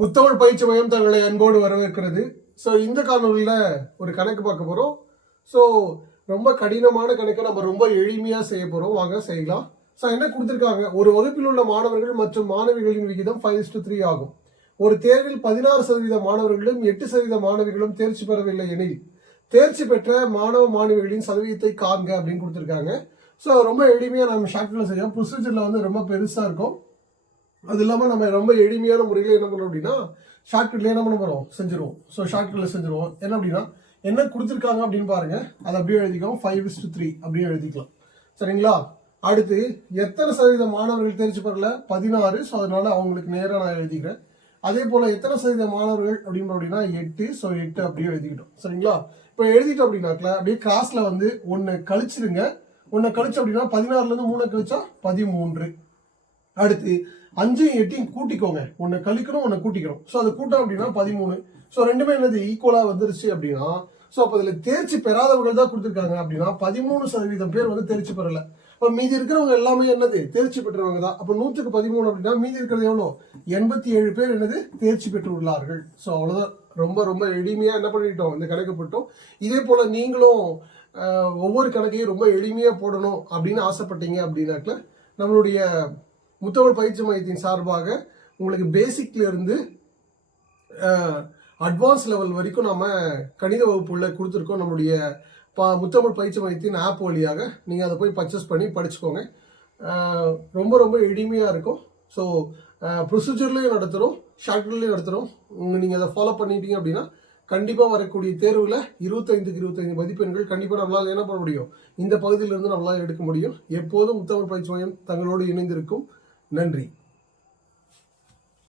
முத்தமிழ் பயிற்சி மையம் தங்களை அன்போடு வரவேற்கிறது. ஸோ இந்த காணொலியில் ஒரு கணக்கு பார்க்க போகிறோம். ஸோ ரொம்ப கடினமான கணக்கை நம்ம ரொம்ப எளிமையாக செய்ய போகிறோம். வாங்க செய்யலாம். ஸோ என்ன கொடுத்துருக்காங்க, ஒரு வகுப்பில் உள்ள மாணவர்கள் மற்றும் மாணவிகளின் விகிதம் 5:3 ஆகும். ஒரு தேர்வில் 16% மாணவர்களும் 8% மாணவிகளும் தேர்ச்சி பெறவில்லை எனில் தேர்ச்சி பெற்ற மாணவ மாணவிகளின் சதவீதத்தை காண்க அப்படின்னு கொடுத்துருக்காங்க. ஸோ ரொம்ப எளிமையாக நம்ம ஷார்ட்கட்டில் செய்யலாம். ப்ரொசீஜரில் வந்து ரொம்ப பெருசாக இருக்கும். அது இல்லாமல் நம்ம ரொம்ப எளிமையான முறையில் என்ன பண்ணுறோம் அப்படின்னா ஷார்ட்கட்லேயே என்ன பண்ண போகிறோம் செஞ்சுருவோம். ஸோ ஷார்ட்கட்டில் செஞ்சுருவோம். என்ன அப்படின்னா என்ன கொடுத்துருக்காங்க அப்படின்னு பாருங்க, அதை அப்படியே எழுதிக்கலாம். 5:3 அப்படியே எழுதிக்கலாம். சரிங்களா? அடுத்து எத்தனை சதவீத மாணவர்கள் தேர்ச்சி பெறல? 16. ஸோ அதனால அவங்களுக்கு நேராக நான் எழுதிக்கிறேன். அதே போல் எத்தனை சதவீத மாணவர்கள் அப்படின்னா 8. ஸோ 8 அப்படியே எழுதிக்கிட்டோம். சரிங்களா? இப்போ எழுதிட்டோம் அப்படின்னாக்கல அப்படியே கிளாஸில் வந்து ஒன்று கழிச்சிருங்க. ஒன்று கழிச்சு அப்படின்னா 16லேருந்து 3 கழிச்சா 13. அடுத்து 5 8 கூட்டிக்கோங்க. ஒன்று கழிக்கணும், ஒன்று கூட்டிக்கணும். ஸோ அது கூட்டம் அப்படின்னா 13. ஸோ ரெண்டுமே என்னது ஈக்குவலாக வந்துருச்சு அப்படின்னா, ஸோ அப்போ இதில் தேர்ச்சி பெறாதவர்கள் தான் கொடுத்துருக்காங்க அப்படின்னா 13% பேர் வந்து தேர்ச்சி பெறல. இப்போ மீதி இருக்கிறவங்க எல்லாமே என்னது தேர்ச்சி பெற்றவங்க தான். அப்போ 100க்கு 13 அப்படின்னா மீதி இருக்கிறது எவ்வளோ? 87 பேர் என்னது தேர்ச்சி பெற்றுள்ளார்கள். ஸோ அவ்வளோதான். ரொம்ப ரொம்ப எளிமையாக என்ன பண்ணிட்டோம், இந்த கணக்கு போட்டோம். இதே போல் நீங்களும் ஒவ்வொரு கணக்கையும் ரொம்ப எளிமையாக போடணும் அப்படின்னு ஆசைப்பட்டீங்க அப்படின்னாக்கல நம்மளுடைய முத்தமிழ் பயிற்சி மையத்தின் சார்பாக உங்களுக்கு பேசிக்ல இருந்து அட்வான்ஸ் லெவல் வரைக்கும் நம்ம கணித வகுப்புள்ள கொடுத்துருக்கோம். நம்மளுடைய முத்தமிழ் பயிற்சி மையத்தின் ஆப் வழியாக நீங்கள் அதை போய் பர்ச்சேஸ் பண்ணி படிச்சுக்கோங்க. ரொம்ப ரொம்ப எளிமையாக இருக்கும். ஸோ ப்ரொசீஜர்லேயும் நடத்துகிறோம், ஷார்ட்கட்லேயும் நடத்துகிறோம். நீங்கள் அதை ஃபாலோ பண்ணிட்டீங்க அப்படின்னா கண்டிப்பாக வரக்கூடிய தேர்வில் 25க்கு 25 மதிப்பெண்கள் கண்டிப்பாக நம்மளால் என்ன பண்ண முடியும், இந்த பகுதியிலிருந்து நம்மளால் எடுக்க முடியும். எப்போதும் முத்தமிழ் பயிற்சி மையம் தங்களோடு இணைந்திருக்கும். நன்றி.